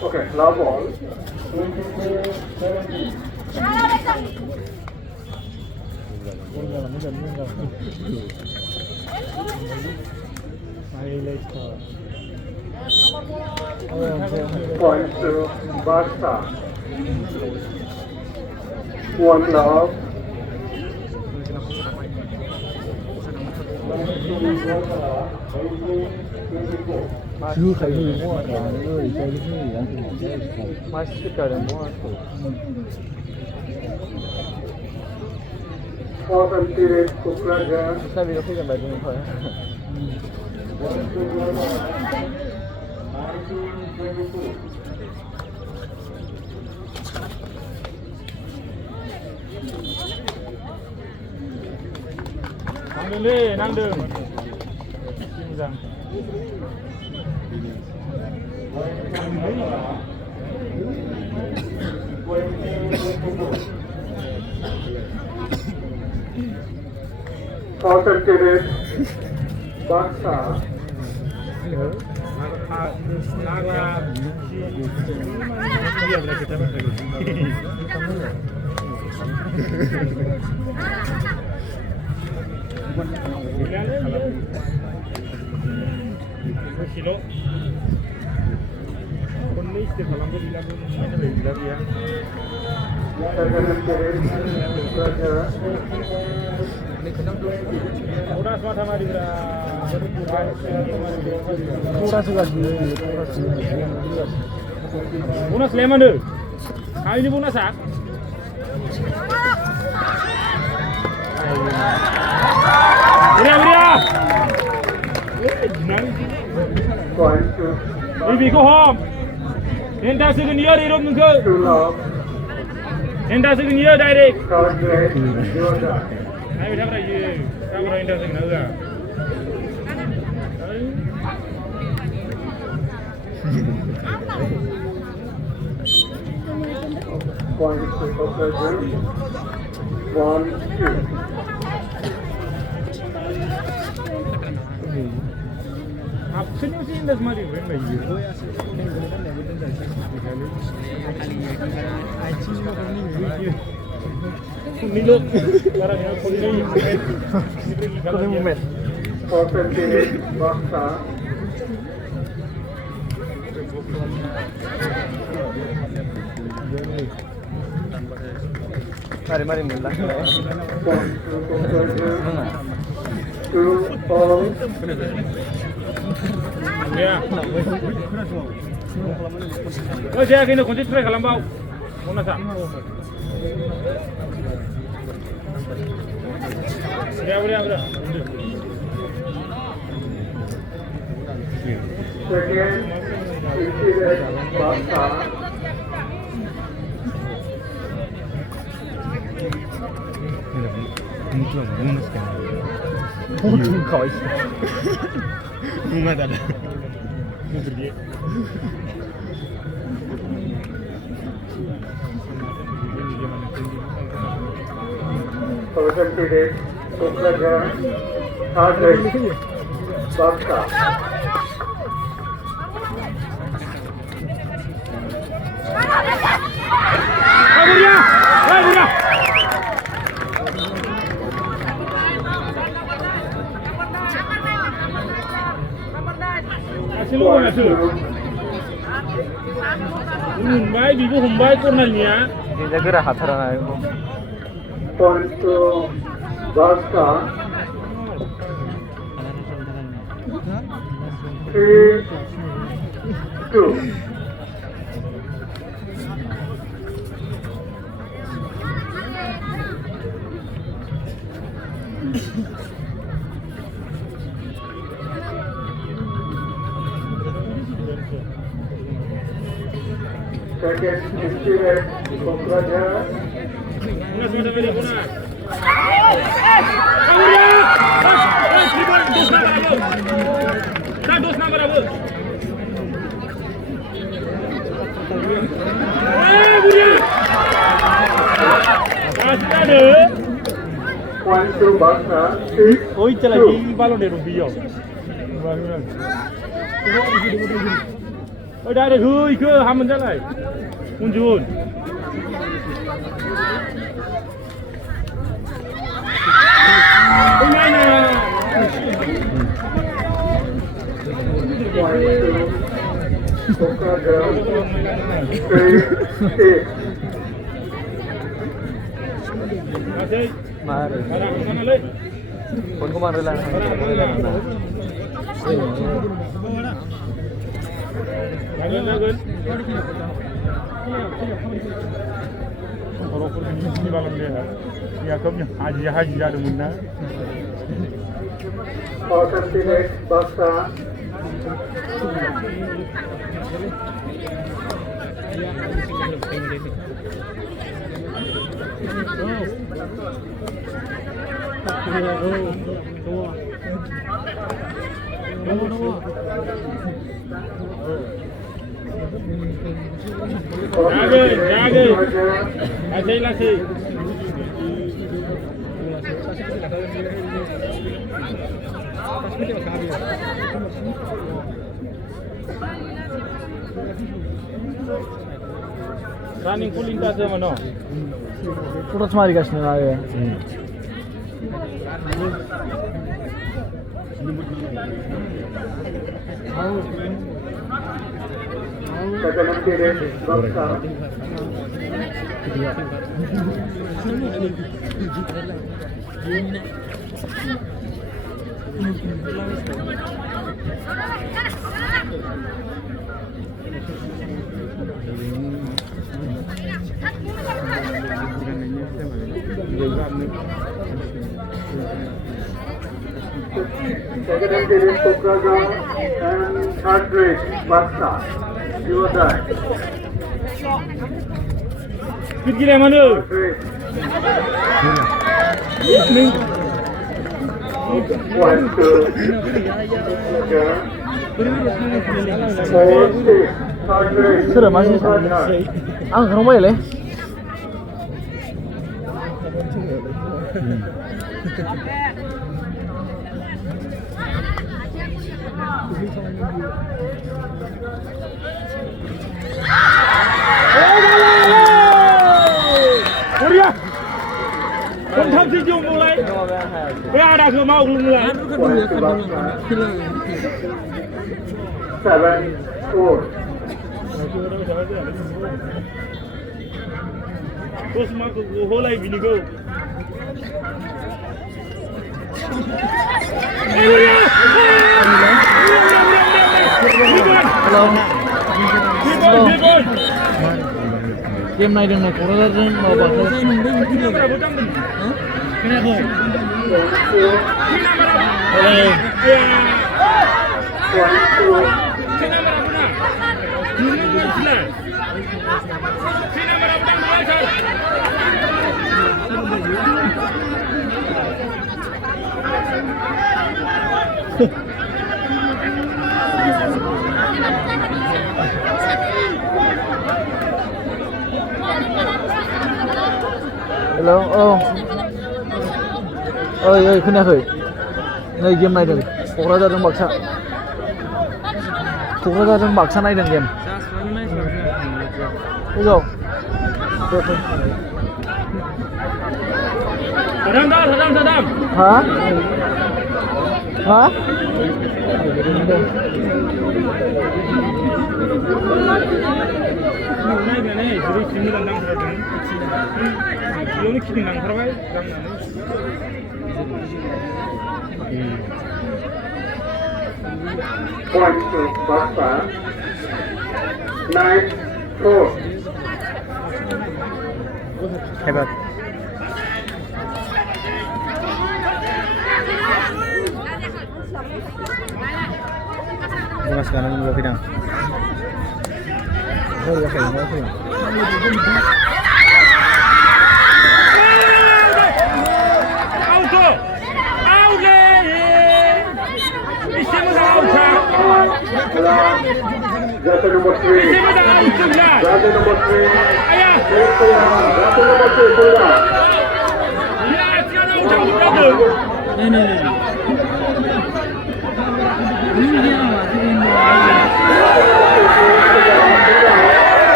Okay, love ball. Point to Barca. One love. 지금까지 모아서 이제 맛있을까를 모아서 Concentrate Kukraja. 사비가 크게 맞는 거야. Nang đường rằng Concentrate Barca. kilo only este falando lila con una bebida ya थोड़ा सा हमारी थोड़ा सा bonus lemon खाइनि बोनसा Ibi go home. Enda segenir di room nunggu. Enda segenir direct. Ayo kita berani. Kita berani enda segenir juga. Point to 1-2. Senyum sih indah semua dia bermain lagi. Ini loh, barang yang kau ini. Kau ini moment. Concentrate Barca. Mari mula. Ya. Oh, saya kena kunci tray kalau mau. Mana sah? Ya, boleh. Second, Concentrate Barca. Mutum kau itu. Rumah dah. Pergi. Concentrate Kukraja. Third Barca. Ayo, Humbai, bibu Humbai kornalnya. Ini jaga hataran aku. Point to Barca. 3-2. Second, Concentrate Kukraja. Bunas mana beri bunas. Dos nama berapa? to Barca, 6, Ôi trời là 2. gì bao lâu để đủ bì rồi. Vâng. Ôi đây đây hư cơ ham mình ra này. Muốn chuồn. Ôi này nè. Point to Coca-Cola, 3, 8. Masih. Mari. Mana mana lagi? Pun kemarin lah. Jangan. Kalau pun ini malam dia. Ya kamu haji ada mana? Alternate Barca, Jaga. Lagi. Running full lintas mana? Surat mari kasih naya. Second Barca, second grade Coca-Cola, and third grade Barca. You are that. Pergi dari mana? Great. Point to Coca-Cola, 4, 6. Third grade. Sudah masih sama. Kerong boleh le? Korea. Con thăm si chung mulai. Bây đã cứ mau luôn lại. Point to Barca, 7, 4. Terus mak holai bini kau. Hello. Hibon. Game này đừng là cố ra dân mà bảo thôi. Kenapa? Point to Hello. Ơi खोनायाखै नै game नायदों क'क्राझारजों बाक्सा नायदों game फैगौ Sadam. हा Nih, jadi sini tentang berapa? Ini kita nangkar baik, Point to Barca, 9, 4. hebat. Bukan sekarang dulu Pinang. Ya kayak gitu. Auto. Istirahat auto. Jatuh nomor 3. Jatuh nomor 3. Ayah. Jatuh nomor 3. Ya, sekarang auto.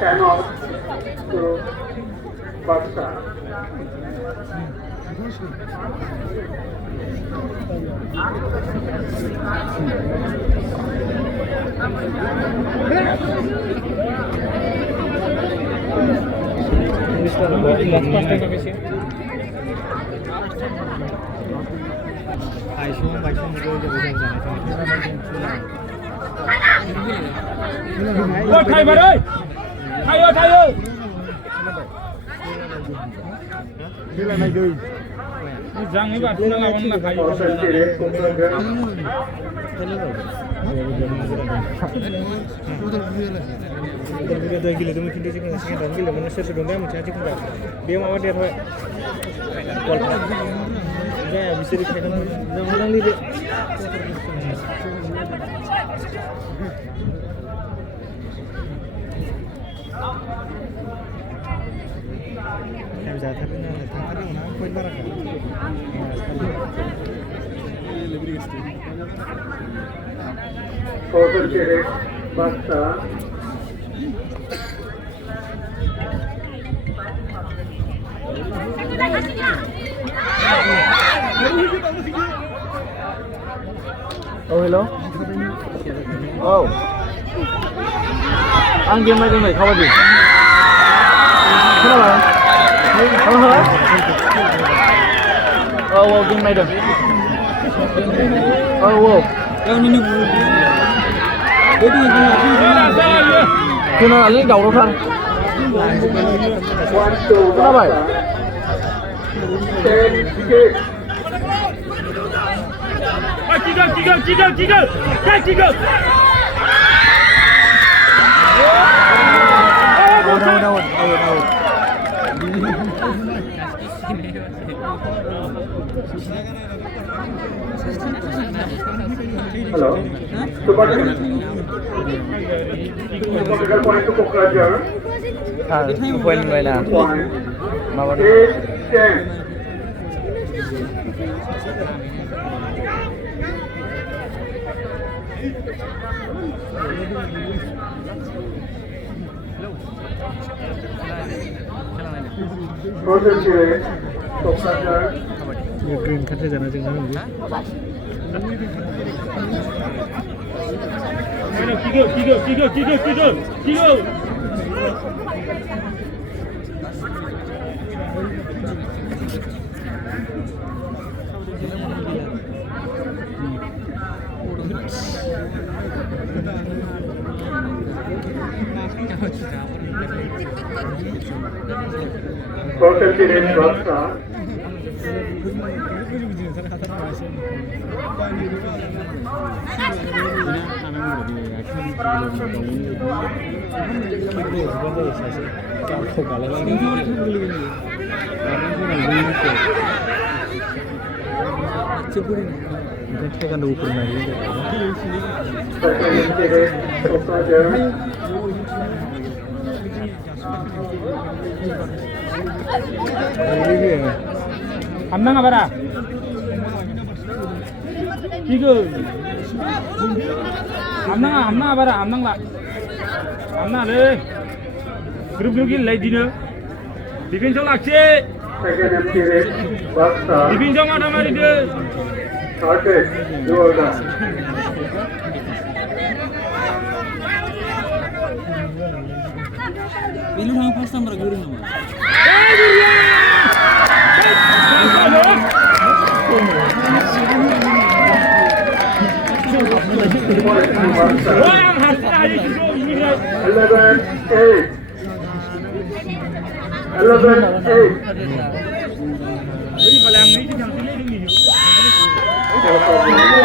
Cannot to Baksa. Ôi thầy vào đây. Thầy ơi, thầy ơi. Răng ấy bạn không đang làm là thầy. Concentrate, concentrate. Concentrate, Baksa. Oh hello. Oh. Anh game này này không gì. Thế nào bạn? Không hả? Oh, game này được. Oh. Thế nào là lên đầu đâu thằng? 1, 2, Thế nào vậy? 10, 6. Chico. Đâu. Hello. Supergal point to Kokrajhar. Quên người nào. 1, Mà 8, 10. Concentrate, Kokrajhar. Green cắt ra nó chừng nào vậy? Chico. Concentrate, Baksa. Tekan ukur lagi. Concentrate, Kokrajhar. Amna nga bara. Chico. Amna bara, amna la. Amna le. Grup gil lai dina. Defense lakse. Second empty rate, Baksa. Defense ma mari de. 30. You are done. Ini sama pas sama guru nama. Wah, yang harus aja juga ini. 11-8. 11-8. Ini kalau yang ini yang sini ini.